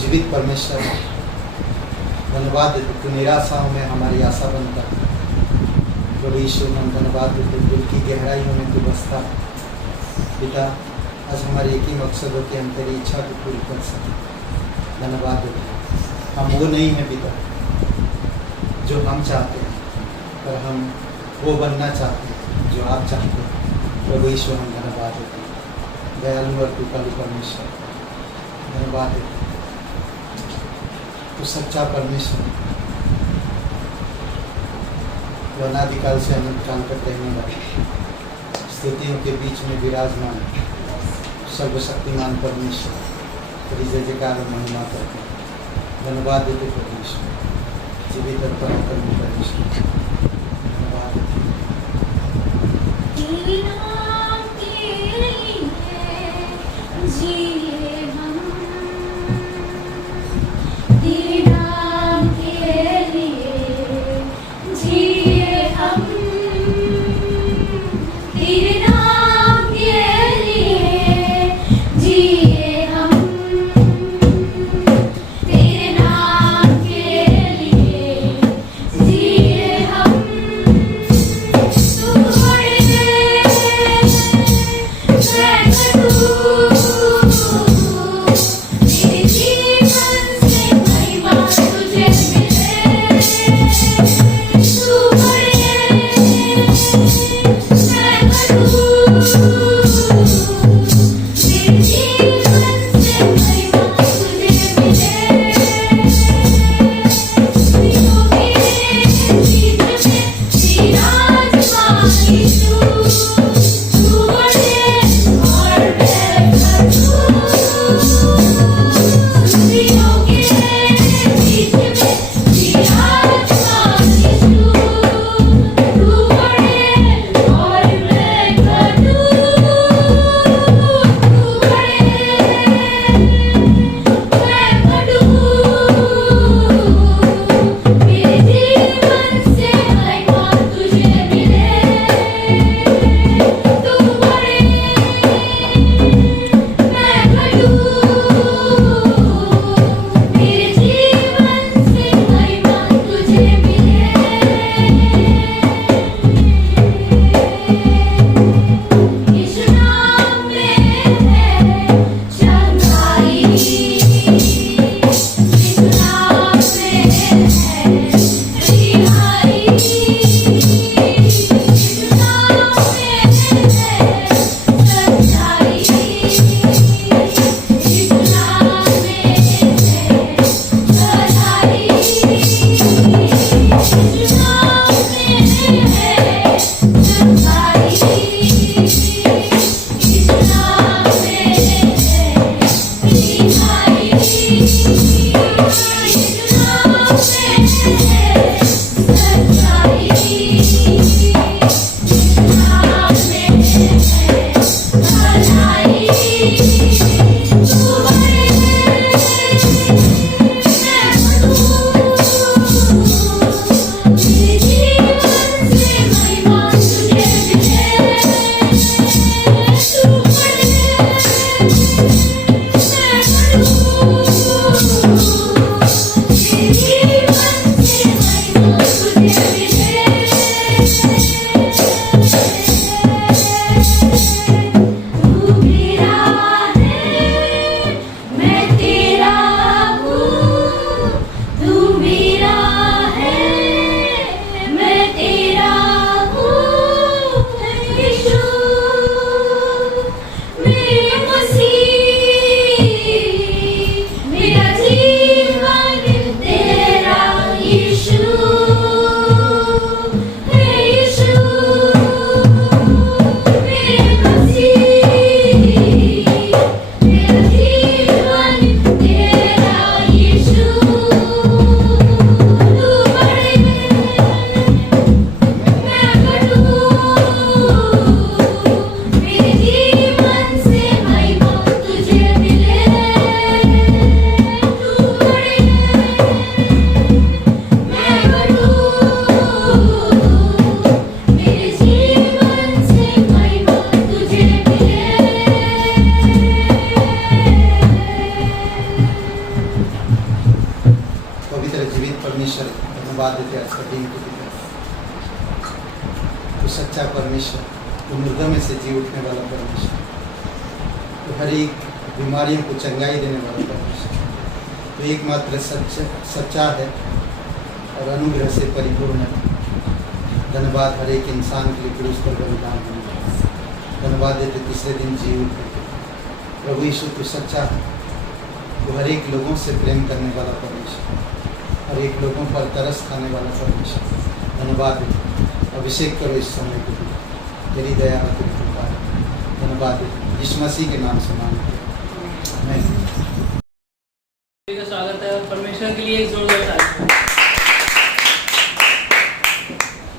जीवित परमेश्वर धन्यवाद देते तू निराशाओं में हमारी आशा बनता। प्रभु यीशु हम धन्यवाद देते दिल की गहराइयों में तू बसता। पिता आज हमारे एक ही मकसद हो कि हम तेरी इच्छा को पूरी कर सकें। धन्यवाद देते हम वो नहीं हैं पिता जो हम चाहते हैं, पर हम वो बनना चाहते हैं जो आप चाहते हैं। प्रभु यीशु हम धन्यवाद देते हैं। दयालु और कृपालु परमेश्वर धन्यवाद देते हैं। तो सच्चा परमेश्वर जो अनादिकाल से अनंत काल तक रहने वाले स्थितियों के बीच में विराजमान सर्वशक्तिमान परमेश्वर तेरी जय जयकार और महिमा करते हैं। धन्यवाद देते परमेश्वर जीवित और पराक्रमी परमेश्वर धन्यवाद देते। तेरे नाम के लिए जिए हम तू सच्चा परमेश्वर, तू मुर्दों में से जी उठने वाला परमेश्वर, तो हर एक बीमारियों को चंगाई देने वाला परमेश्वर, तो एकमात्र सच्चा है और अनुग्रह से परिपूर्ण है। धन्यवाद हर एक इंसान के लिए क्रूस पर बलिदान होने वाला, धन्यवाद देते तीसरे दिन जी उठे। प्रभु यीशु तू सच्चा है, तू हर एक लोगों से प्रेम करने वाला परमेश्वर, हर एक लोगों पर तरस खाने वाला परमेश्वर, धन्यवाद देते। अभिषेक करो इस समय को, तेरी दया और तेरी कृपा है। धन्यवाद देते यीशु मसीह के नाम से मांगते हैं, आमीन। का स्वागत है और परमेश्वर के लिए एक जोरदार ताली।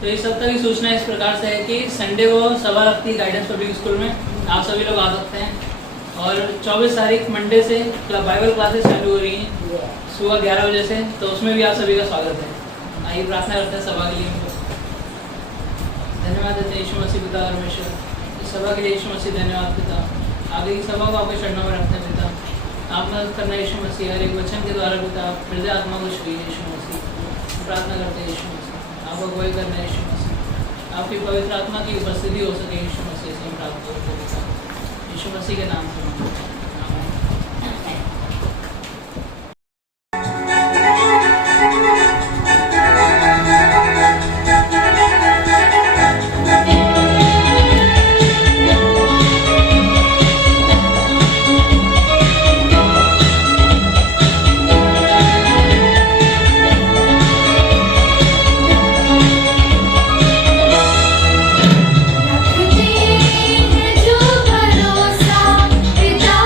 तो इस सप्ताह की सूचना इस प्रकार से है कि संडे को सभा लगती है गाइडेंस पब्लिक स्कूल में, आप सभी लोग आ सकते हैं। और 24 तारीख मंडे से बाइबल क्लासेस चालू हो रही हैं सुबह 11 बजे से, तो उसमें भी आप सभी का स्वागत है। आइए प्रार्थना करते हैं सभा के लिए। धन्यवाद देते हैं यीशु मसीह पिता परमेश्वर, इस सभा के लिए यीशु मसीह धन्यवाद पिता। आगे की सभा को आपके चरणों में रखते हैं पिता, आप मदद करना यीशु मसीह, हर एक वचन के द्वारा पिता हृदय आत्मा को छुइए यीशु मसीह। प्रार्थना करते हैं यीशु मसीह, आप अगुवाई करना यीशु मसीह, आपकी पवित्र आत्मा की उपस्थिति हो सके यीशु मसीह से हम प्रार्थना करते हैं पिता, यीशु मसीह के नाम से मांगते हैं, आमीन। रखते हैं जो भरोसा पिता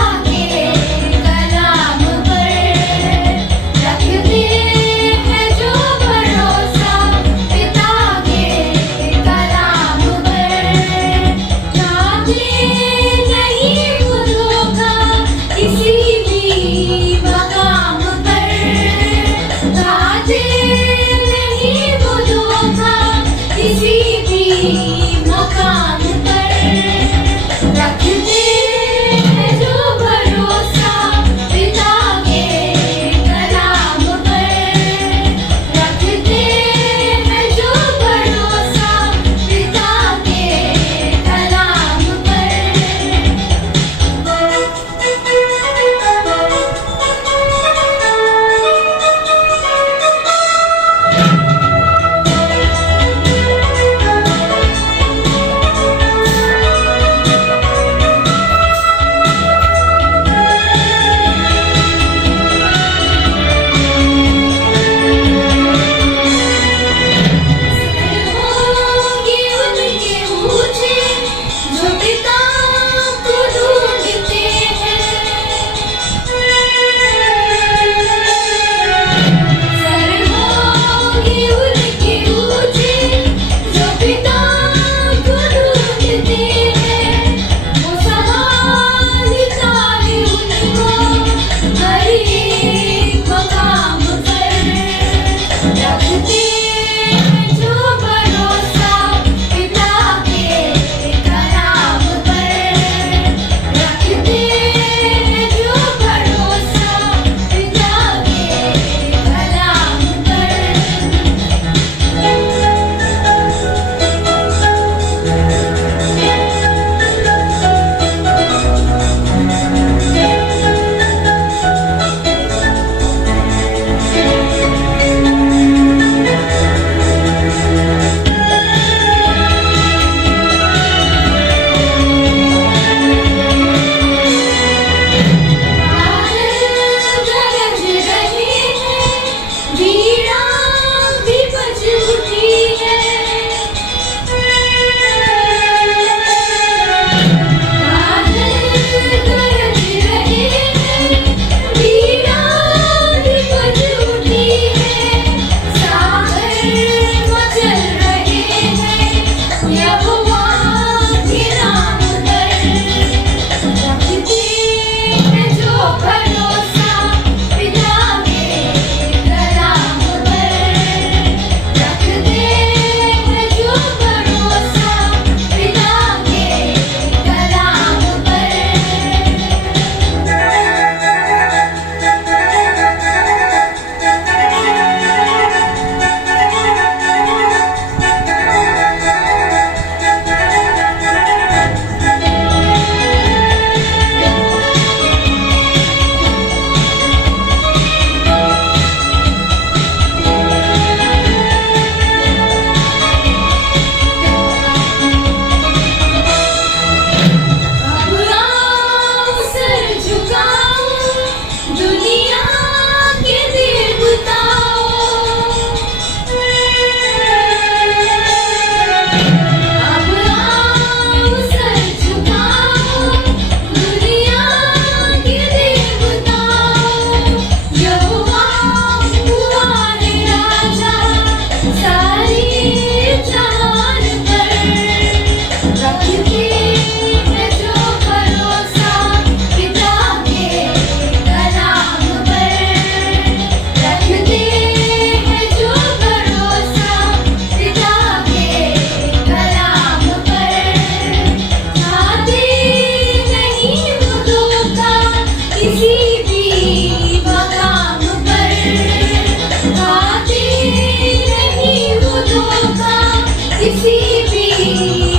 भी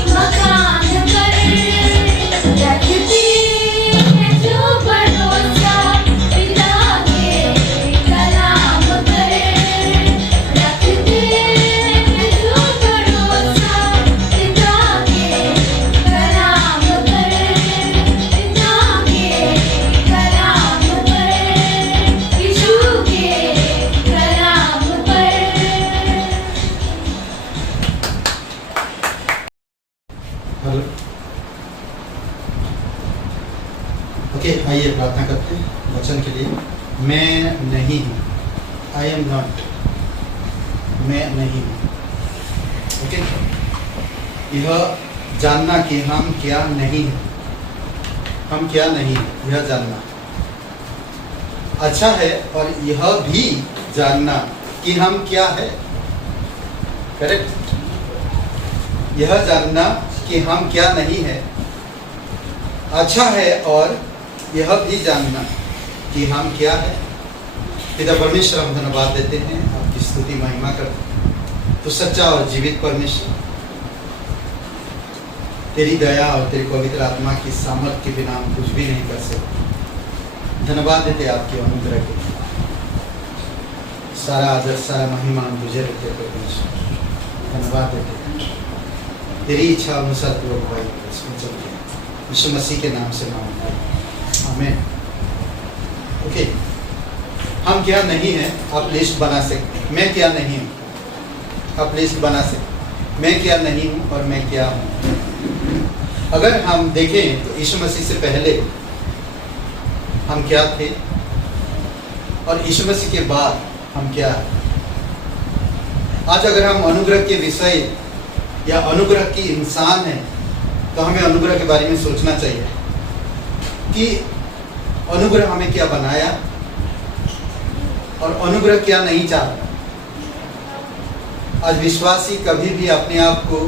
मकान पर रखते हैं जो भरोसा पिता के कलाम पर रखते हैं जो भरोसा पिता के कलाम पर पिता के कलाम पर यीशु के कलाम पर। हेलो। ओके, आइए प्रार्थना करते हैं वचन के लिए। मैं नहीं हूँ, आई एम नॉट, मैं नहीं हूँ। ओके, यह जानना कि हम क्या नहीं हैं, हम क्या नहीं हैं, यह जानना अच्छा है, और यह भी जानना कि हम क्या है। करेक्ट। यह जानना कि हम क्या नहीं है अच्छा है, और यह भी जानना कि हम क्या है। पिता परमेश्वर, हम धन्यवाद देते हैं, आपकी स्तुति महिमा करते हैं। तो सच्चा और जीवित परमेश्वर, तेरी दया और तेरी पवित्र आत्मा की सामर्थ के बिना हम कुछ भी नहीं कर सकते। धन्यवाद देते आपके अनुग्रह के लिए। सारा आदर, सारा महिमा हम तुझे देते परमेश्वर। धन्यवाद देते हैं, तेरी इच्छा अनुसार तू अगुवाई कर, इसमें चलते हैं। यीशु मसीह के नाम से मांगते हैं, आमीन। ओके, हम क्या नहीं हैं, आप लिस्ट बना सकते हैं। मैं क्या नहीं हूँ, आप लिस्ट बना सकते हैं। मैं क्या नहीं हूँ और मैं क्या हूँ। अगर हम देखें तो यीशु मसीह से पहले हम क्या थे, और यीशु मसीह के बाद हम क्या हैं। आज अगर हम अनुग्रह के विषय या अनुग्रह की इंसान है, तो हमें अनुग्रह के बारे में सोचना चाहिए कि अनुग्रह हमें क्या बनाया और अनुग्रह क्या नहीं चाहता। आज विश्वासी कभी भी अपने आप को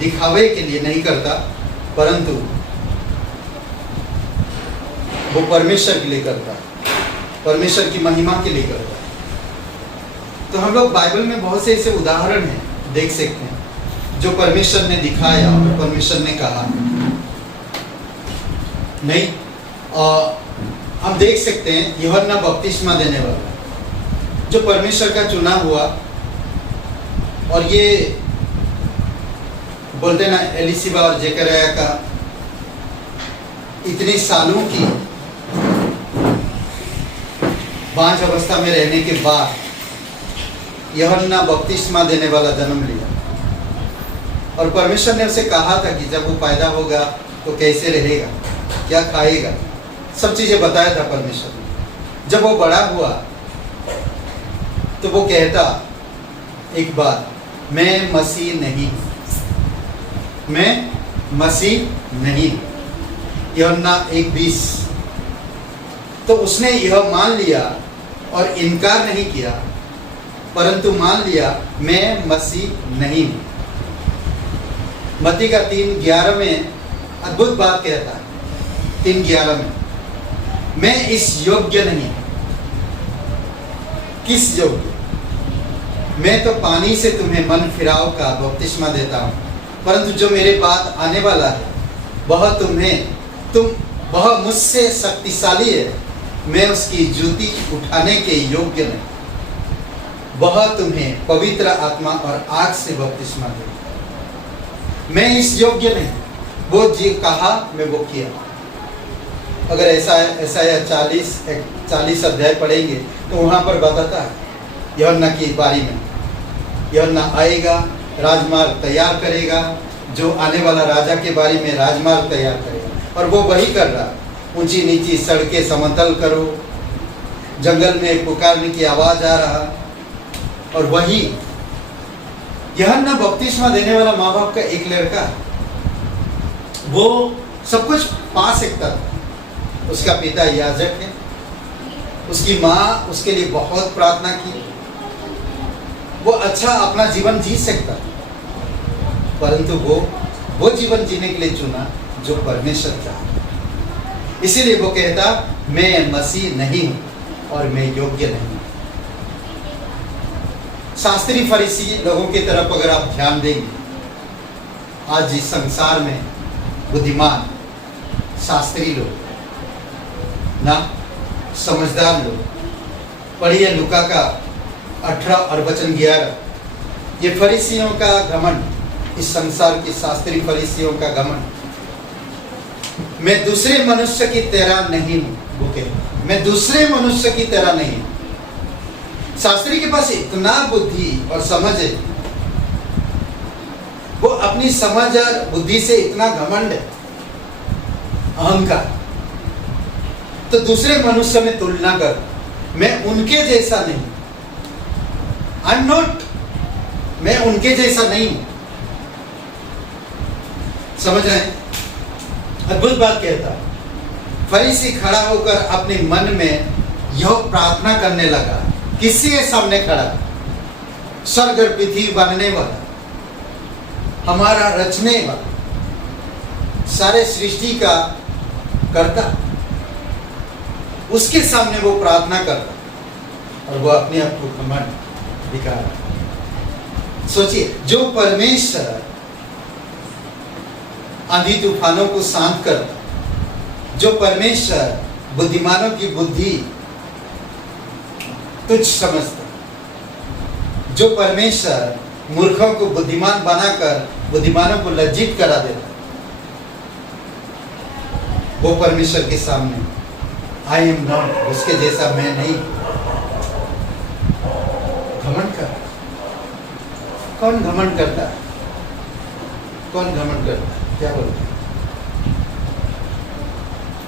दिखावे के लिए नहीं करता, परंतु वो परमेश्वर के लिए करता है, परमेश्वर की महिमा के लिए करता है। तो हम लोग बाइबल में बहुत से ऐसे उदाहरण हैं, देख सकते हैं, जो परमेश्वर ने दिखाया और परमेश्वर ने कहा नहीं। हम देख सकते हैं यूहन्ना बपतिस्मा देने वाला, जो परमेश्वर का चुना हुआ, और ये बोलते ना एलिशिबा और जकरिया का इतने सालों की बांझ अवस्था में रहने के बाद यूहन्ना बपतिस्मा देने वाला जन्म लिया। और परमेश्वर ने उसे कहा था कि जब वो पैदा होगा तो कैसे रहेगा, क्या खाएगा, सब चीजें बताया था परमेश्वर ने। जब वो बड़ा हुआ तो वो कहता एक बात, मैं मसीह नहीं हूं, मैं मसीह नहीं हूं। यूहन्ना 1:20। तो उसने यह मान लिया और इनकार नहीं किया, परंतु मान लिया मैं मसीह नहीं हूं। मत्ती का 3:11 में अद्भुत बात कहता है, 3:11 में, मैं इस योग्य नहीं। किस योग्य? मैं तो पानी से तुम्हें मन फिराव का बपतिस्मा देता हूं, परंतु जो मेरे बाद आने वाला है वह मुझसे शक्तिशाली है, मैं उसकी जूती उठाने के योग्य नहीं। वह तुम्हें पवित्र आत्मा और आग से बपतिस्मा दे। मैं इस योग्य नहीं, वो जी कहा मैं वो किया। अगर ऐसा 40 अध्याय पढ़ेंगे तो वहाँ पर बताता है यूहन्ना की बारी में। यूहन्ना आएगा, राजमार्ग तैयार करेगा, जो आने वाला राजा के बारे में राजमार्ग तैयार करेगा, और वो वही कर रहा। ऊंची नीची सड़कें समतल करो, जंगल में पुकारने की आवाज आ रहा, और वही यूहन्ना बपतिस्मा देने वाला माँ बाप का एक लड़का, वो सब कुछ पा सकता था। उसका पिता याजक है, उसकी माँ उसके लिए बहुत प्रार्थना की, वो अच्छा अपना जीवन जी सकता, परंतु वो जीवन जीने के लिए चुना जो परमेश्वर चाहता। इसीलिए वो कहता मैं मसीह नहीं हूं और मैं योग्य नहीं हूं। शास्त्री फरीसी लोगों की तरफ अगर आप ध्यान देंगे आज इस संसार में बुद्धिमान शास्त्री लोग ना समझदार लोग, पढ़िए लूका का 18 और वचन 11, ये फरीसियों का घमंड, इस संसार के शास्त्री फरीसियों का घमंड, मैं दूसरे मनुष्य की तरह नहीं हूं, भूखे, मैं दूसरे मनुष्य की तरह नहीं हूं। शास्त्री के पास इतना बुद्धि और समझ है, वो अपनी समझ और बुद्धि से इतना घमंड है, अहंकार, तो दूसरे मनुष्य में तुलना कर, मैं उनके जैसा नहीं, आई एम नॉट, मैं उनके जैसा नहीं हूं। समझ रहे हैं? अद्भुत बात कहता है। फरीसी खड़ा होकर अपने मन में यह प्रार्थना करने लगा, किसी के सामने खड़ा, स्वर्ग और पृथ्वी बनाने वाला, हमारा रचने वाला, सारे सृष्टि का कर्ता, उसके सामने वो प्रार्थना करता और वो अपने आप को घमंड दिखा रहा। सोचिए, जो परमेश्वर आंधी तूफानों को शांत करता, जो परमेश्वर बुद्धिमानों की बुद्धि तुच्छ समझता, जो परमेश्वर मूर्खों को बुद्धिमान बनाकर बुद्धिमानों को लज्जित करा देता, वो परमेश्वर के सामने आई एम नॉट, उसके जैसा मैं नहीं, घमंड कर। कौन घमंड करता है? कौन घमंड करता है? क्या बोलते हैं?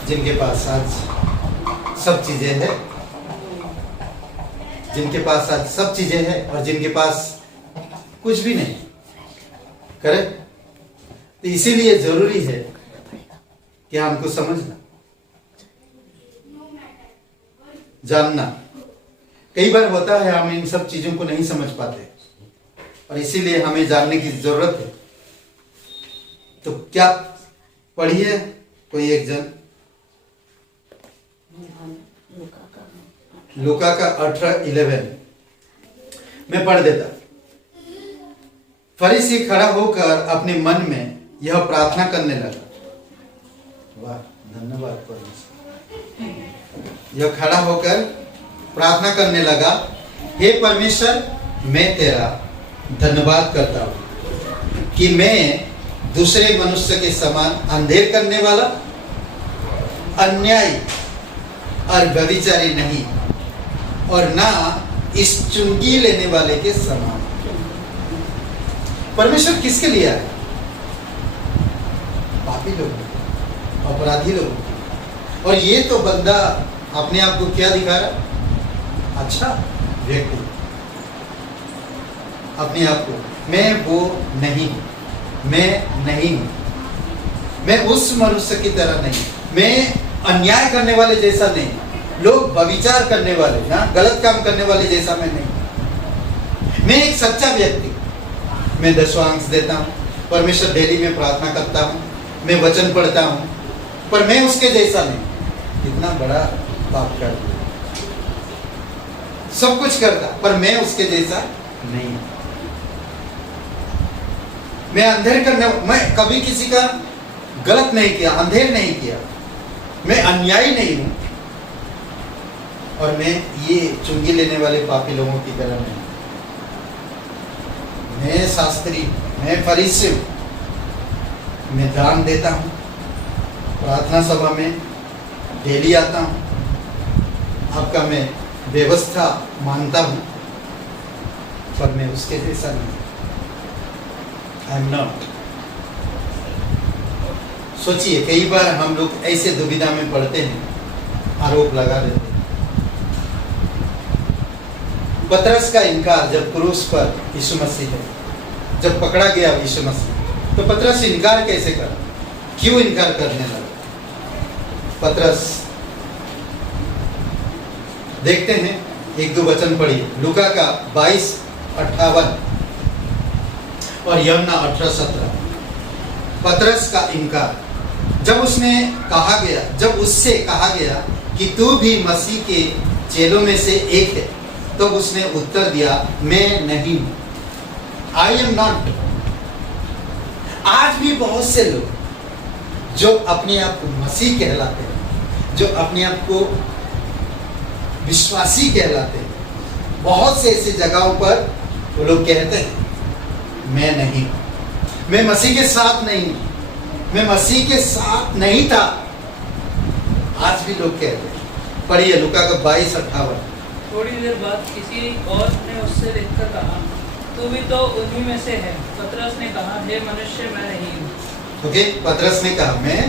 जिनके पास आज सब चीजें हैं, जिनके पास आज सब चीजें हैं और जिनके पास कुछ भी नहीं, करेक्ट? तो इसीलिए जरूरी है कि हमको समझना, जानना। कई बार होता है हम इन सब चीजों को नहीं समझ पाते और इसीलिए हमें जानने की जरूरत है। तो क्या पढ़िए कोई एक जन लूका का 18:11 मैं पढ़ देता। फरीसी खड़ा होकर अपने मन में यह प्रार्थना करने लगा। वाह, धन्यवाद परमेश्वर। यह खड़ा होकर प्रार्थना करने लगा, हे परमेश्वर, मैं तेरा धन्यवाद करता हूं कि मैं दूसरे मनुष्य के समान अंधेर करने वाला, अन्यायी और व्यभिचारी नहीं, और ना इस चुंगी लेने वाले के समान। परमेश्वर किसके लिए आया? पापी लोग, अपराधी लोग। और ये तो बंदा अपने आप को क्या दिखा रहा? अच्छा व्यक्ति, अपने आप को, मैं वो नहीं हूं, मैं नहीं हूं, मैं उस मनुष्य की तरह नहीं, मैं अन्याय करने वाले जैसा नहीं, लोग व्यभिचार करने वाले ना, गलत काम करने वाले जैसा मैं नहीं, मैं एक सच्चा व्यक्ति, मैं दशवांश देता हूं, परमेश्वर डेली में प्रार्थना करता हूं, मैं वचन पढ़ता हूं, पर मैं उसके जैसा नहीं। कितना बड़ा पाप कर दिया, सब कुछ करता पर मैं उसके जैसा नहीं। मैं अंधेर करने, मैं कभी किसी का गलत नहीं किया, अंधेर नहीं किया, मैं अन्यायी नहीं हूं, और मैं ये चुंगी लेने वाले पापी लोगों की तरह नहीं। मैं शास्त्री, मैं फरीसी हूं, मैं दान देता हूं, प्रार्थना सभा में डेली आता हूं, आपका मैं व्यवस्था मानता हूं, पर मैं उसके जैसा नहीं। I am not. सोचिए, कई बार हम लोग ऐसे दुविधा में पड़ते हैं, आरोप लगा देते हैं। पतरस का इनकार जब क्रूस पर यीशु मसीह है, जब पकड़ा गया यीशु मसीह, तो पतरस इनकार कैसे कर, क्यों इनकार करने लगा? पतरस, देखते हैं, एक दो वचन पढ़िए। लूका का 22:58 और यमुना 18:17। पतरस का इनकार, जब उससे कहा गया कि तू भी मसीह के चेलों में से एक है, तो उसने उत्तर दिया, मैं नहीं हूं, आई एम नॉट। आज भी बहुत से लोग जो अपने आप को मसीह कहलाते हैं, जो अपने आप को विश्वासी कहलाते हैं, बहुत से ऐसी जगहों पर वो लोग कहते हैं मैं नहीं, मैं मसीह के साथ नहीं, मैं मसीह के साथ नहीं था। आज भी लोग कहते हैं। पढ़िए लूका का 22:58। थोड़ी देर बाद किसी और ने उससे देखकर कहा, तू भी तो उन्हीं में से है। पतरस ने कहा, हे मनुष्य, मैं नहीं हूँ। ओके, पतरस ने कहा मैं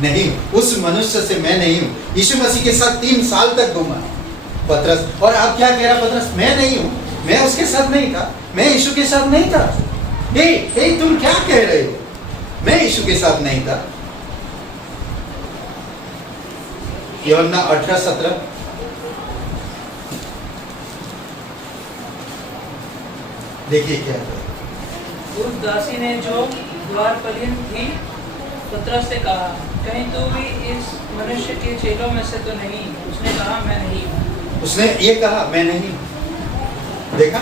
नहीं हूँ, उस मनुष्य से मैं नहीं हूँ। यीशु मसीह के साथ 3 साल तक घूमा पतरस, और अब क्या कह रहा पतरस? मैं नहीं हूँ, मैं उसके साथ नहीं था, मैं यीशु के साथ नहीं था। हे तुम क्या कह रहे हो? मैं यीशु के साथ नहीं था। यूहन्ना 18:17। देखिए क्या है। उस दासी ने जो द्वारपालिन थी पतरस से कहा, कहीं तू भी इस मनुष्य के चेलों में से तो नहीं? उसने कहा, मैं नहीं हूँ। उसने ये कहा मैं नहीं हूँ। देखा,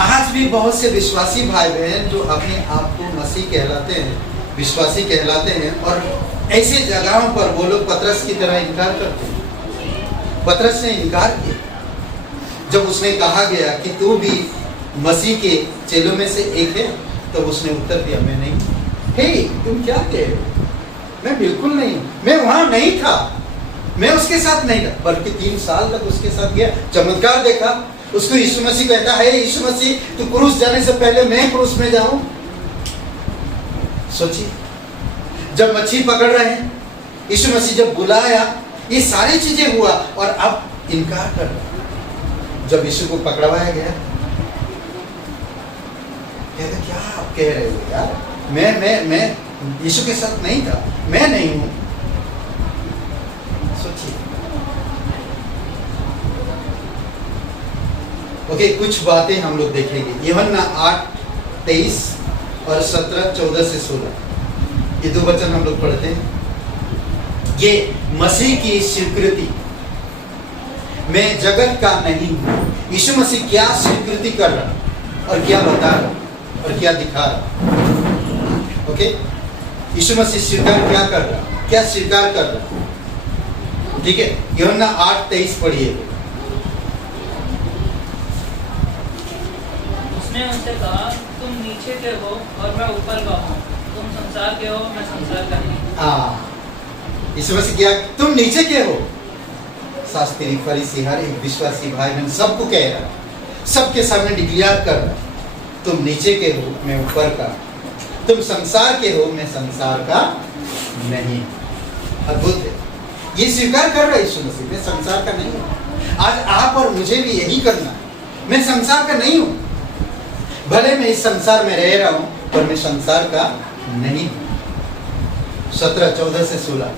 आज भी बहुत से विश्वासी भाई बहन जो अपने आप को मसीह कहलाते हैं, विश्वासी कहलाते हैं, और ऐसे जगहों पर वो लोग पतरस की तरह इनकार करते हैं। पतरस ने इनकार किया जब उसने कहा गया कि तू भी मसीह के चेलों में से एक है, तो उसने उत्तर दिया मैं नहीं। हे तुम क्या कह रहे हो? मैं बिल्कुल नहीं हूँ, मैं वहां नहीं था, मैं उसके साथ नहीं था, बल्कि 3 साल तक उसके साथ गया, चमत्कार देखा। उसको यीशु मसीह कहता है, यीशु मसीह तू क्रूस जाने से पहले मैं क्रूस में जाऊं। सोचिए, जब मच्छी पकड़ रहे हैं, यीशु मसीह जब बुलाया, ये सारी चीजें हुआ, और अब इनकार कर रहा। जब यीशु को पकड़वाया गया, कहते क्या आप कह रहे हो यार? मैं यीशु के साथ नहीं था, मैं नहीं हूं। सोचिए। ओके, कुछ बातें हम लोग देखेंगे। यूहन्ना 8:23 और 17-14 से 16, ये 2 वचन हम लोग पढ़ते हैं। ये मसीह की स्वीकृति, मैं जगत का नहीं हूं। यीशु मसीह क्या स्वीकृति कर रहा और क्या बता रहा और क्या दिखा रहा? ओके, यीशु मसीह स्वीकार क्या कर रहा, क्या स्वीकार कर रहा? ठीक है, यूहन्ना 8:23 पढ़िए। उसने उनसे कहा, तुम नीचे के हो और मैं ऊपर का हूँ। तुम संसार के हो, मैं संसार का नहीं। यीशु मसीह क्या? तुम नीचे के हो। शास्त्री, फरीसी, हर एक विश्वासी भाई बहन सबको कह रहा, सबके सामने डिक्लेयर कर रहा, तुम नीचे के हो, मैं ऊपर का। तुम संसार के हो, मैं संसार का नहीं। अद्भुत है, ये स्वीकार कर रहा है यीशु मसीह, मैं संसार का नहीं हूँ। आज आप और मुझे भी यही करना है, मैं संसार का नहीं हूँ। भले मैं इस संसार में रह रहा हूँ, पर मैं संसार का नहीं हूँ। 17-14 से 16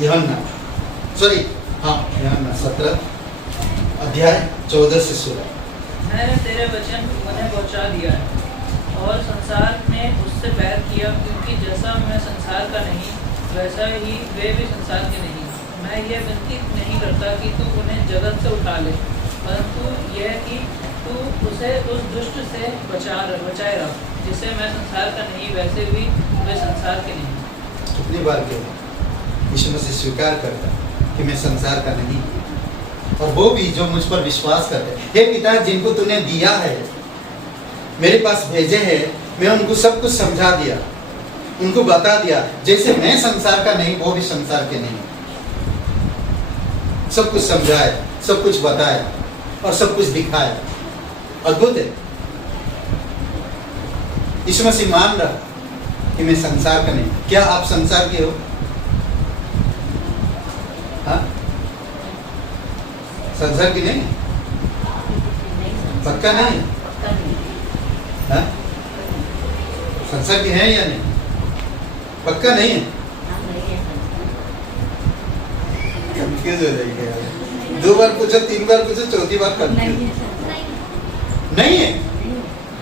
यूहन्ना 17 अध्याय 14 से 16। मैंने तेरे वचन उन्हें पहुंचा दिया है, और संसार ने उससे बैर किया, क्योंकि जैसा मैं संसार का नहीं, वैसा ही वे भी संसार के नहीं। मैं ये विनती नहीं करता कि तू उन्हें जगत से उठा ले, परंतु यह कि तू उसे उस दुष्ट से बचाए रख। जिससे मैं संसार का नहीं, वैसे भी वे संसार के नहीं। कितनी बार कहता यीशु मसीह स्वीकार करता कि मैं संसार का नहीं, और वो भी जो मुझ पर विश्वास करते हैं। हे पिता, जिनको तूने दिया है, मेरे पास भेजे हैं, मैं उनको सब कुछ समझा दिया, उनको बता दिया, जैसे मैं संसार का नहीं, वो भी संसार के नहीं। सब कुछ समझाया, सब कुछ बताया और सब कुछ दिखाया। अद्भुत है। यीशु मसीह मान रहा कि मैं संसार का नहीं। क्या आप संसार के हो? हाँ, संसार की नहीं, पक्का नहीं। हाँ, संसार की है या नहीं? पक्का नहीं है। कंफ्यूज हो जाएगी यार। 2 बार पूछो, 3 बार पूछो, 4थी बार कंफ्यूज नहीं है।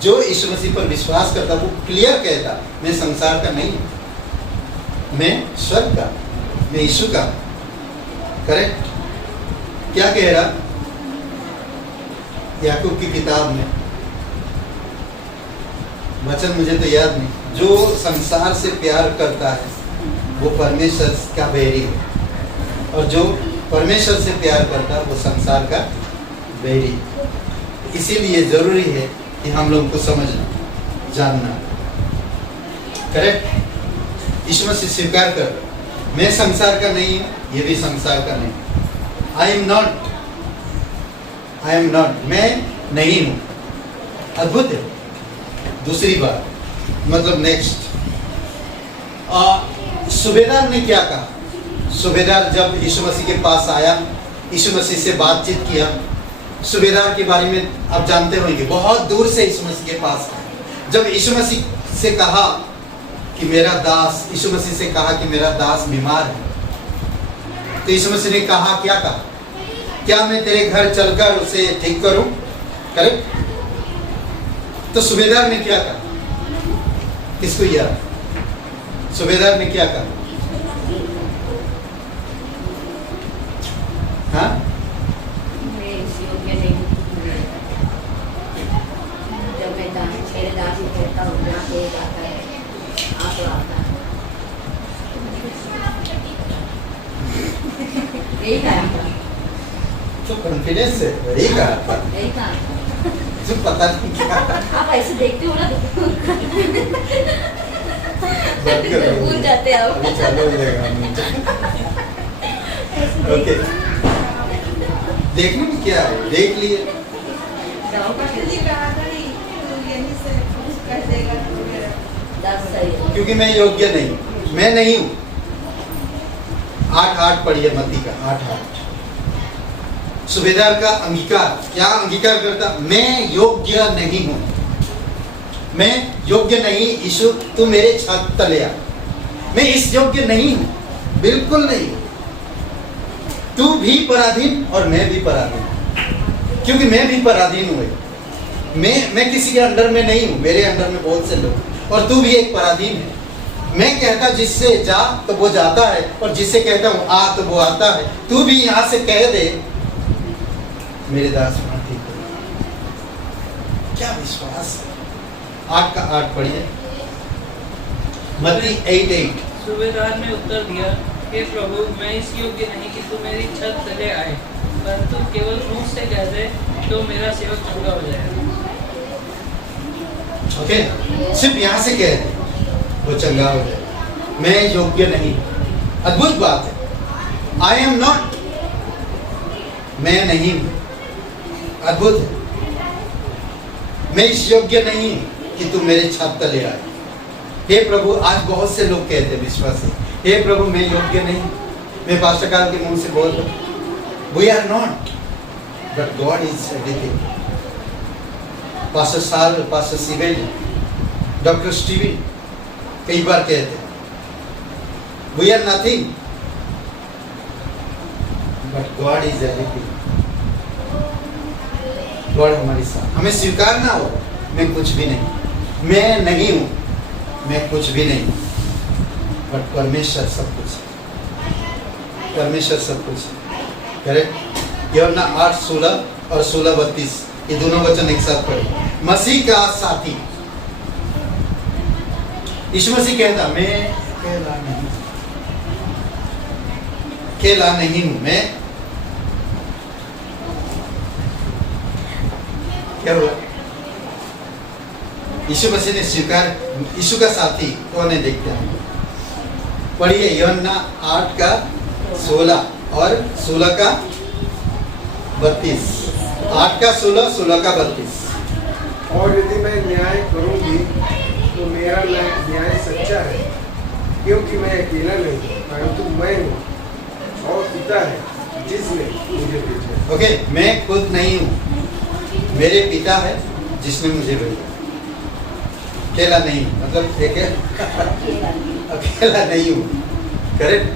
जो यीशु मसीह पर विश्वास करता वो क्लियर कहता, मैं संसार का नहीं, मैं स्वर्ग का, मैं यीशु का। करेक्ट? क्या कह रहा याकूब की किताब में वचन मुझे तो याद नहीं। जो संसार से प्यार करता है वो परमेश्वर का बैरी है, और जो परमेश्वर से प्यार करता है वो संसार का बैरी। इसीलिए जरूरी है कि हम लोग को समझना, जानना। करेक्ट? यीशु मसीह स्वीकार कर, मैं संसार का नहीं हूँ, ये भी संसार का नहीं। आई एम नॉट, मैं नहीं हूँ। अद्भुत है। दूसरी बात, मतलब नेक्स्ट, सूबेदार ने क्या कहा? सूबेदार जब यीशु मसीह के पास आया, यीशु मसीह से बातचीत किया। सूबेदार के बारे में आप जानते होंगे, बहुत दूर से यीशु मसीह के पास आया। जब यीशु मसीह से कहा कि मेरा दास, यीशु मसीह से कहा कि मेरा दास बीमार है, तो यीशु मसीह ने कहा, क्या कहा? क्या मैं तेरे घर चलकर उसे ठीक करूं? करेक्ट? तो सूबेदार ने क्या कहा? किसको याद? सूबेदार ने क्या कहा? हाँ? मैं इस योग्य नहीं हूँ। जब मैं मेरे दास को कहता हूँ ना, एक आता है, आप आता है। यही कहा, तो कॉन्फिडेंस है, यही कहा। यही कहा। जो पता नहीं क्या आप ऐसे देखते हो ना तो बात कर रहे हो। भूल जाते हैं आप। अभी चालू हो जाएगा। ओके, देखने में क्या है, देख लिए। क्योंकि मैं योग्य नहीं, मैं नहीं हूँ। 8:8 पढ़िए मत्ती का 8:8। सूबेदार का अंगीकार, क्या अंगीकार करता? मैं योग्य नहीं हूँ, मैं योग्य नहीं। यीशु तू मेरे छत तले आ, मैं इस योग्य नहीं हूँ, बिल्कुल नहीं। तू भी पराधीन और मैं भी पराधीन, क्योंकि मैं भी पराधीन हूँ। मैं किसी के अंडर में नहीं हूँ, मेरे अंडर में बहुत से लोग, और तू भी एक पराधीन है। मैं कहता जिससे जा तो वो जाता है, और जिससे कहता हूँ आ तो वो आता है। तू भी यहाँ से कह दे मेरे दास होना ठीक है। क्या विश्वास है। 8:8 पढ़िए मत्ती 8:8। सूबेदार ने उत्तर दिया, हे प्रभु, मैं इस योग्य नहीं कि तू मेरी छत तले आए, परंतु केवल मुंह से कह दे तो मेरा सेवक चंगा हो जाएगा। ओके, सिर्फ यहाँ से कह दे वो चंगा हो जाए। मैं योग्य नहीं। अद्भुत बात है। आई एम नॉट, मैं नहीं हूँ। अद्भुत है। मैं इस योग्य नहीं कि तू मेरे छत तले आए। हे प्रभु, आज बहुत से लोग कहते हैं विश्वास से, हे प्रभु मैं योग्य नहीं। मैं पास्टर काल के मुंह से बोल रहा हूँ, we are not, but God is everything. Pastor साल, पास्टर सिवेल, डॉक्टर स्टीवन कई बार कहते हैं we are nothing, but God is everything. God हमारे साथ। हमें स्वीकार ना हो, मैं कुछ भी नहीं, मैं नहीं हूं, मैं कुछ भी नहीं, बट परमेश्वर सब कुछ है। परमेश्वर सब कुछ है। करेक्ट? यूहन्ना 8:16 और 16:32 ये दोनों वचन एक साथ पढ़े। मसीह का साथी यीशु मसीह कहता, मैं अकेला नहीं हूं। मैं क्या हुआ? यीशु मसीह ने स्वीकार, यीशु का साथी कौन है देखते हैं। पढ़िए यूहन्ना 8:16 और 16:32। 8:16, 16:32। और यदि मैं न्याय करूंगी तो मेरा न्याय सच्चा है, क्योंकि मैं अकेला नहीं परंतु मैं हूँ और पिता है जिसने मुझे भेजा। ओके, मैं खुद नहीं हूँ, मेरे पिता है जिसने मुझे भेजा। अकेला नहीं हूँ, मतलब अकेला नहीं हूँ। करेक्ट?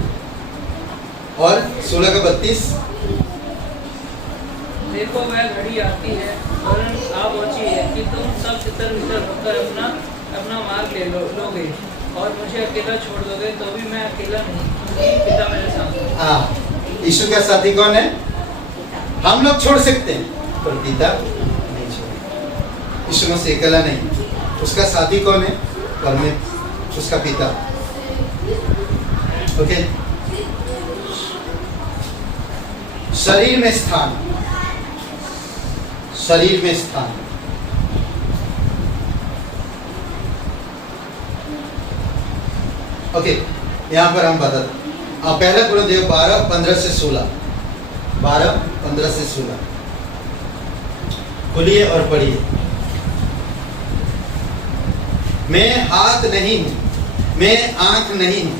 और 16:32। देखो वह घड़ी आती है और आ पहुंची है कि तुम सब तितर बितर होकर अपना मार्ग लोगे और मुझे अकेला छोड़ दोगे, तो भी मैं अकेला नहीं, क्योंकि पिता मेरे साथ है। हाँ, यीशु का साथी कौन है? हम लोग छोड़ सकते हैं पर पिता नहीं छोड़े। यीशु मसीह अकेला नहीं। उसका साथी कौन है? परमेश्वर, उसका पिता। ओके, शरीर में स्थान, शरीर में स्थान। ओके, यहां पर हम बताते पहला कुरिन्थियों 12:15-16, 12:15-16 खोलिए और पढ़िए। मैं हाथ नहीं हूं, मैं आंख नहीं हूं।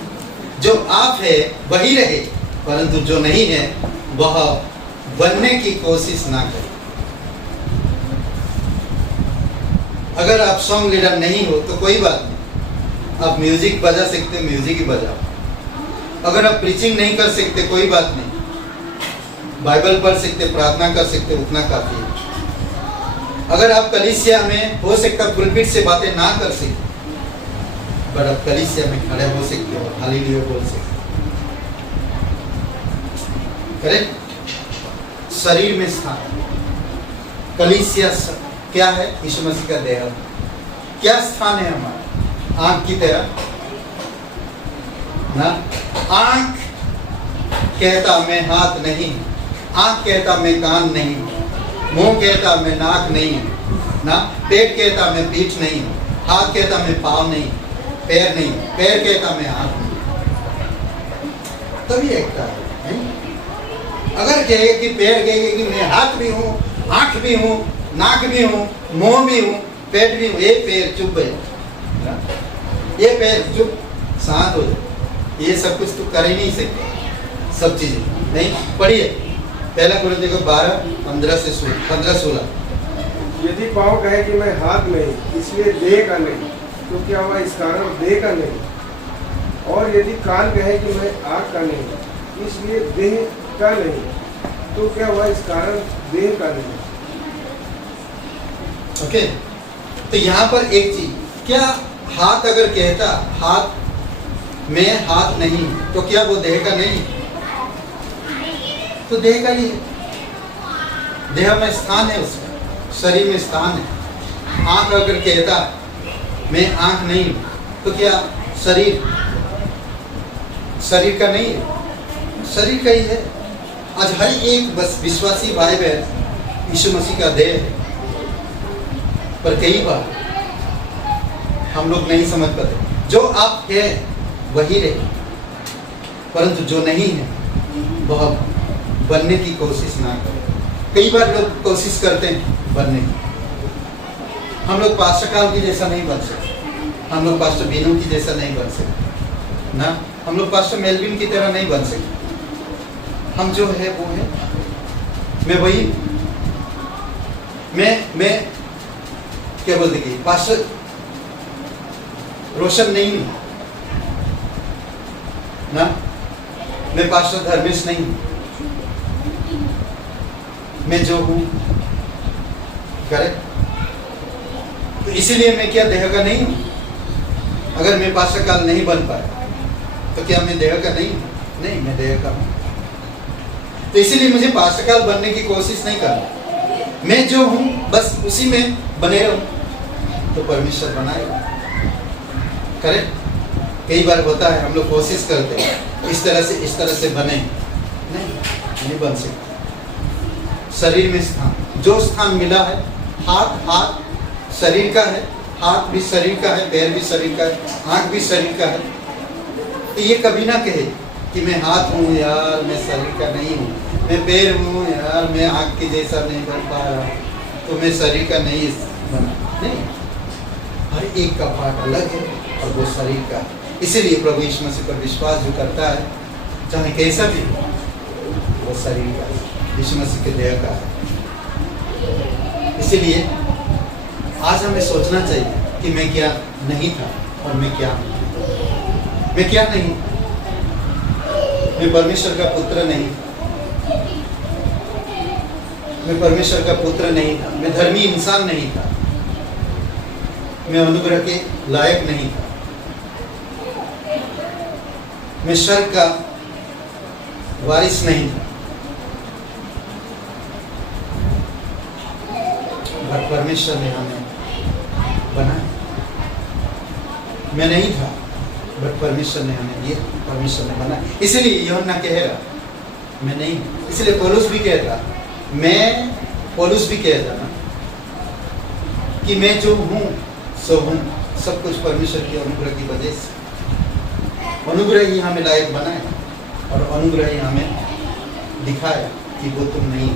जो आप है वही रहे, परंतु जो नहीं है वह बनने की कोशिश ना करे। अगर आप सॉन्ग लीडर नहीं हो तो कोई बात नहीं, आप म्यूजिक बजा सकते हो, म्यूजिक ही बजाओ। अगर आप प्रीचिंग नहीं कर सकते कोई बात नहीं, बाइबल पढ़ सकते, प्रार्थना कर सकते, उतना काफी है। अगर आप कलीसिया में हो सकता है पुलपिट से बातें ना कर सकते, पर आप कलीसिया में खड़े हो सकते हो, हालेलुया बोल सकते। करेक्ट। शरीर में स्थान, कलीसिया क्या है? यीशु मसीह का देह। क्या स्थान है हमारा? आंख की तरह ना। आंख कहता मैं हाथ नहीं, आंख कहता मैं कान नहीं, मुंह कहता मैं नाक नहीं ना, पेट कहता मैं पीठ नहीं, हाथ कहता मैं पाँव नहीं, पैर नहीं, पैर कहता मैं हाथ नहीं। तभी एकता है। अगर कहे कि पैर कहे कि मैं हाथ भी हूँ, आंख भी हूँ, नाक भी हूँ, मुंह भी हूँ, पेट भी हूँ, ये पैर चुप है, ये पैर चुप, शांत हो जाए। ये सब कुछ तो कर ही नहीं सकते, सब चीजें नहीं। पढ़िए पहला कुरिन्थियों 12:15-16। यदि पाँव कहे कि मैं हाथ नहीं, इसलिए देह का नहीं, तो क्या वह इस कारण देह का नहीं? और यदि कान कहे कि मैं आँख का नहीं, इसलिए देह का नहीं, तो क्या वह इस कारण देह का नहीं? ओके, तो यहाँ पर एक चीज, क्या हाथ अगर कहता हाथ मैं हाथ नहीं, तो क्या वो देह का नहीं? तो देह का नहीं, देह में स्थान है, उसका शरीर में स्थान है। आंख अगर कहता मैं आंख नहीं, तो क्या शरीर शरीर का नहीं है? शरीर का ही है। आज हर एक बस विश्वासी भाई बहन यीशु मसीह का देह है, पर कई बार हम लोग नहीं समझ पाते। जो आप है वही रहे, परंतु जो नहीं है वह बनने की कोशिश ना करें। कई बार लोग कोशिश करते हैं बनने की। हम लोग पास्टर काल की जैसा नहीं बन सकते, हम लोग पास्टर बीनू की जैसा नहीं बन सकते ना, हम लोग पास्टर मेलविन की तरह नहीं बन सकते। हम जो है वो है, मैं वही, मैं क्या बोलते कि पास्टर रोशन नहीं हूं ना, मैं पास्टर धर्मेश नहीं हूं, मैं जो हूं करेक्ट। तो इसीलिए मैं क्या देह का नहीं हूं? अगर मैं पास्टर काल नहीं बन पाया तो क्या मैं देह का नहीं हूं? नहीं, मैं देह का हूं। तो इसीलिए मुझे पास्टर काल बनने की कोशिश नहीं करना। मैं जो हूं बस उसी में बने रहूं तो परमेश्वर बनाएगा। करेक्ट। कई बार होता है हम लोग कोशिश करते हैं इस तरह से बने, नहीं बन सकते। शरीर में स्थान, जो स्थान मिला है, हाथ शरीर का है, हाथ भी शरीर का है, पैर भी शरीर का है, आंख भी शरीर का है। तो ये कभी ना कहे कि मैं हाथ हूँ यार, मैं शरीर का नहीं हूँ, मैं पैर हूँ यार, मैं आंख के जैसा नहीं बन पा रहा, तो मैं शरीर का नहीं बना। नहीं, हर एक का पार्ट अलग है और वो शरीर का है। इसीलिए प्रभु यीशु मसीह पर विश्वास जो करता है, चाहे कैसा भी हो, वो शरीर का है, यीशु मसीह के देह का है। इसीलिए आज हमें सोचना चाहिए कि मैं क्या नहीं था और मैं क्या हूं। मैं क्या नहीं, मैं परमेश्वर का पुत्र नहीं, मैं परमेश्वर का पुत्र नहीं था, मैं धर्मी इंसान नहीं था, मैं अनुग्रह के लायक नहीं था, मैं स्वर्ग का वारिस नहीं था, पर परमेश्वर ने हमें बनाया। मैं नहीं था, बट परमेश्वर ने हमें दिया, परमेश्वर ने बनाया। इसलिए यूहन्ना कहेगा मैं नहीं, इसलिए पौलुस भी कहता ना कि मैं जो हूँ सो हूँ, सब कुछ परमेश्वर के अनुग्रह की वजह से। अनुग्रह ही हमें लायक बनाए और अनुग्रह ही हमें दिखाए कि वो तुम नहीं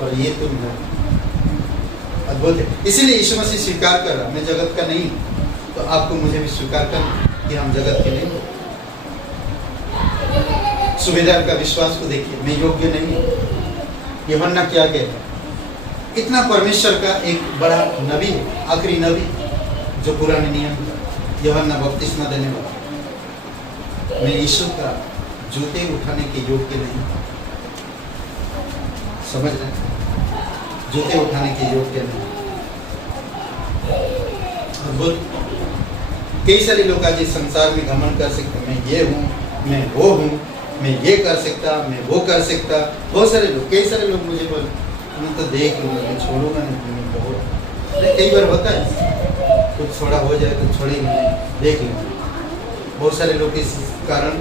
पर ये तुम हो। अद्भुत है। इसीलिए यीशु मसीह स्वीकार कर रहा, मैं जगत का नहीं, तो आपको मुझे भी स्वीकार करना कि हम जगत के नहीं। सुबेदार का विश्वास को देखिए, मैं योग्य नहीं हूँ। यूहन्ना क्या कहता, इतना परमेश्वर का एक बड़ा नबी है, आखिरी नबी जो पुराने नियम का, यूहन्ना बपतिस्मा देने वाला, मैं यीशु का जूते उठाने के योग्य नहीं। समझ रहे, जूते उठाने के योग्य नहीं। कई सारे लोग आज इस संसार में घमंड कर सकते, मैं ये हूँ, मैं वो हूँ, मैं ये कर सकता, मैं वो कर सकता। बहुत सारे लोग, कई सारे लोग मुझे बोले मैं तो देख लूँगा, मैं छोड़ूंगा नहीं तुम्हें। बहुत कई बार होता है, कुछ छोड़ा हो जाए तो छोड़ेंगे नहीं, देख लेंगे। बहुत सारे लोग इस कारण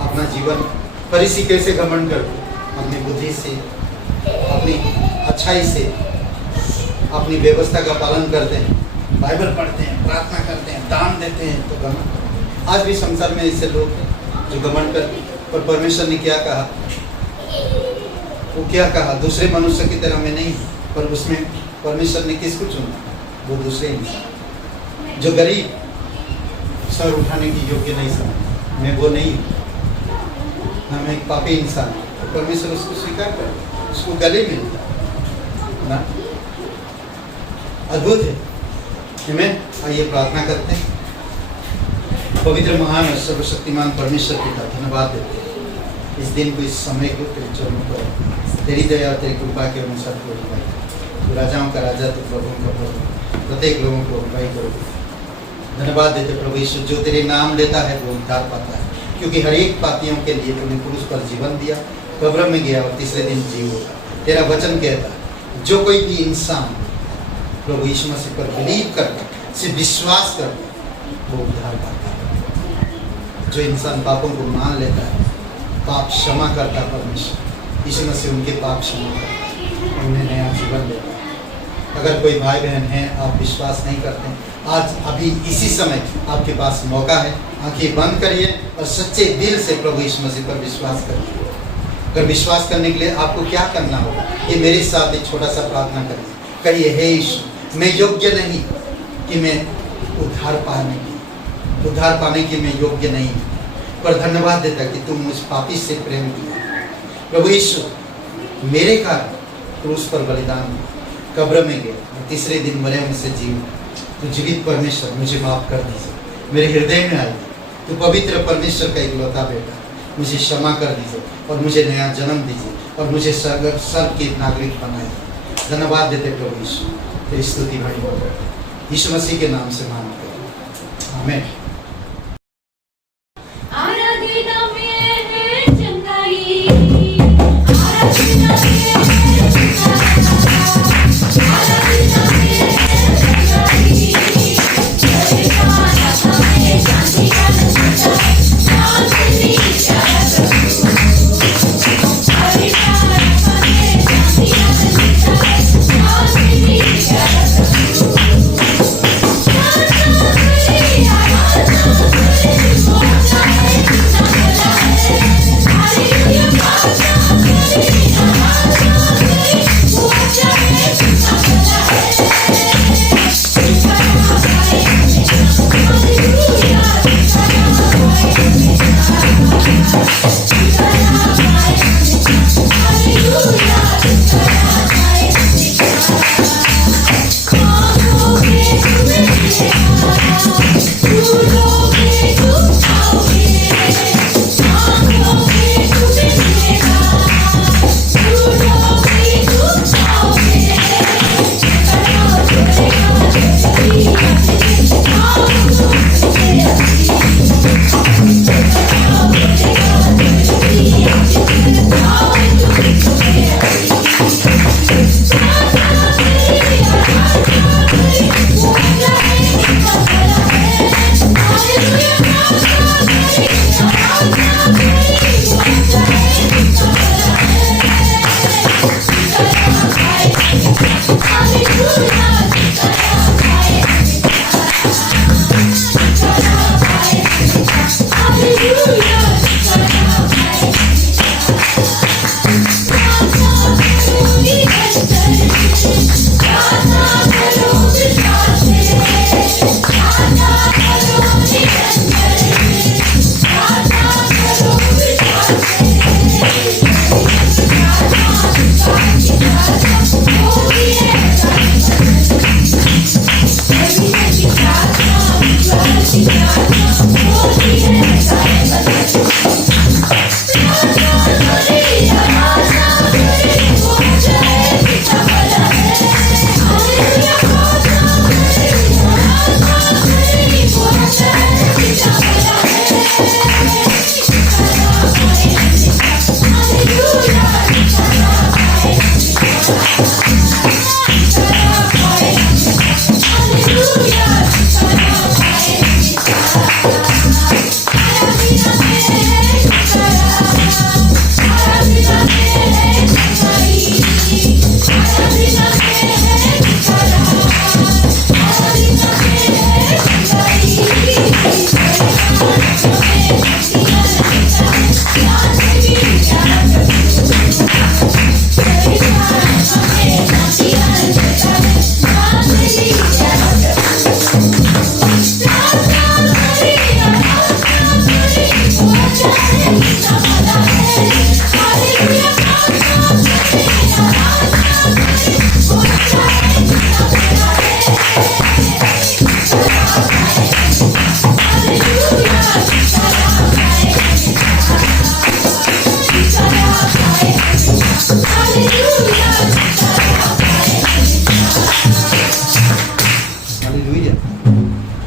अपना जीवन फरीसी कैसे घमंड करते, अपनी बुद्धि से, अपनी अच्छाई से, अपनी व्यवस्था का पालन करते हैं, बाइबल पढ़ते हैं, प्रार्थना करते हैं, दान देते हैं, तो घमंड। आज भी संसार में ऐसे लोग हैं जो घमंड करते हैं। पर परमेश्वर ने क्या कहा, वो क्या कहा, दूसरे मनुष्य की तरह मैं नहीं, पर उसमें परमेश्वर ने किसको चुना, वो दूसरे इंसान जो गरीब सर उठाने की योग्य नहीं समझ, मैं वो नहीं हूँ ना, मैं एक पापी इंसान हूँ। तो परमेश्वर उसको स्वीकार कर, उसको गले मिलता ना। अद्भुत है। आमीन। आइए प्रार्थना करते हैं। पवित्र महान और सर्वशक्तिमान परमेश्वर पिता, धन्यवाद देते हैं इस दिन को, इस समय को तेरे चरणों पर तेरी दया और तेरी कृपा के अनुसार तू राजाओं का राजा, तो प्रभुओं का प्रभु, प्रत्येक लोगों को अगुवाई करो। धन्यवाद देते प्रभु यीशु, जो तेरे नाम लेता है वो उद्धार पाता है, क्योंकि हर एक पापियों के लिए तूने क्रूस पर जीवन दिया, कब्र में गया और तीसरे दिन जी उठा। तेरा वचन कहता है जो कोई भी इंसान प्रभु यीशु मसीह पर बिलीव करता, सिर्फ विश्वास करता, वो उद्धार पाता है। जो इंसान पापों को मान लेता है, पाप क्षमा करता है, परमेश्वर यीशु मसीह उनके पाप क्षमा करता है, उन्हें नया जीवन देता है। अगर कोई भाई बहन है आप विश्वास नहीं करते, आज अभी इसी समय आपके पास मौका है, आंखें बंद करिए और सच्चे दिल से प्रभु यीशु मसीह पर विश्वास करिए। अगर विश्वास करने के लिए आपको क्या करना होगा, ये मेरे साथ एक छोटा सा प्रार्थना करिए। कहिए, हे यीशु, मैं योग्य नहीं कि मैं उद्धार पाने की मैं योग्य नहीं, पर धन्यवाद देता कि तुम मुझ पापी से प्रेम किया। प्रभु यीशु, मेरे कारण क्रूस पर बलिदान दिया, कब्र में गया और तीसरे दिन मरे मुझसे जीव। तो जीवित परमेश्वर, मुझे माफ कर दीजिए, मेरे हृदय में आइए। तो पवित्र परमेश्वर का इकलौता बेटा, मुझे क्षमा कर दीजिए और मुझे नया जन्म दीजिए और मुझे स्वर्ग के नागरिक बनाइए। धन्यवाद देते प्रभु यीशु, तेरी स्तुति महिमा करते यीशु मसीह के नाम से मांगते हैं, आमीन। आराधना में है चंगाई, आराधना में है चंगाई, आराधना में है शांति का नशा, शांति का नशा, हरि शांति का नशा, शांति का नशा।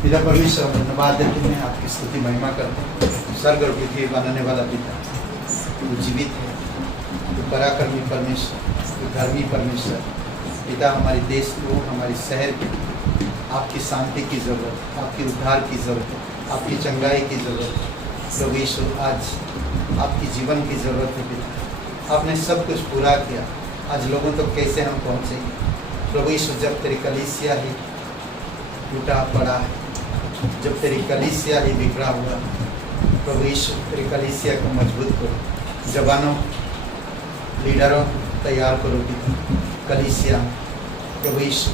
पिता परमेश्वर हम धन्यवाद देते हैं, आपकी स्तुति महिमा करते हैं। स्वर्ग और पृथ्वी बनाने वाला पिता, तू जीवित है, तू पराक्रमी परमेश्वर, तू धर्मी परमेश्वर। पिता हमारे देश को, हमारे शहर को आपकी शांति की ज़रूरत, आपकी उद्धार की ज़रूरत है, आपकी चंगाई की ज़रूरत है। प्रभु यीशु आज आपकी जीवन की ज़रूरत है पिता, आपने सब कुछ पूरा किया, आज लोगों तक कैसे हम पहुँचेंगे। प्रभु यीशु जब तेरी कलीसिया ही टूटा पड़ा है, जब तेरी कलीसिया ही बिखरा हुआ, प्रभु यीशु तेरी कलीसिया को मजबूत करो, जवानों लीडरों तैयार करो पिता, कलीसिया प्रभु यीशु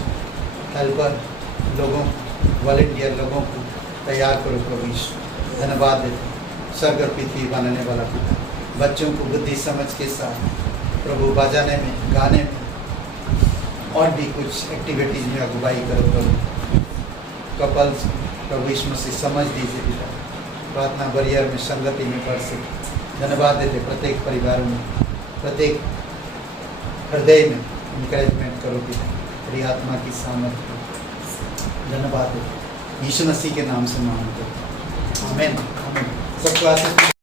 हेल्पर लोगों, वॉलंटियर लोगों को तैयार करो प्रभु यीशु। धन्यवाद देते स्वर्ग और पृथ्वी बनाने वाला पिता, बच्चों को बुद्धि समझ के साथ प्रभु बजाने में, गाने में और भी कुछ एक्टिविटीज़ में अगुवाई करो प्रभु। कपल्स प्रभु यीशु मसीह समझ दीजिए पिता, प्रार्थना बरियर में संगति में बढ़ सके। धन्यवाद देते प्रत्येक परिवार में, प्रत्येक हृदय में इंकरेजमेंट करो पिता, तेरी आत्मा की सामर्थ्य। धन्यवाद देते यीशु मसीह के नाम से मांगते हैं, आमीन आमीन। सबको आशीष।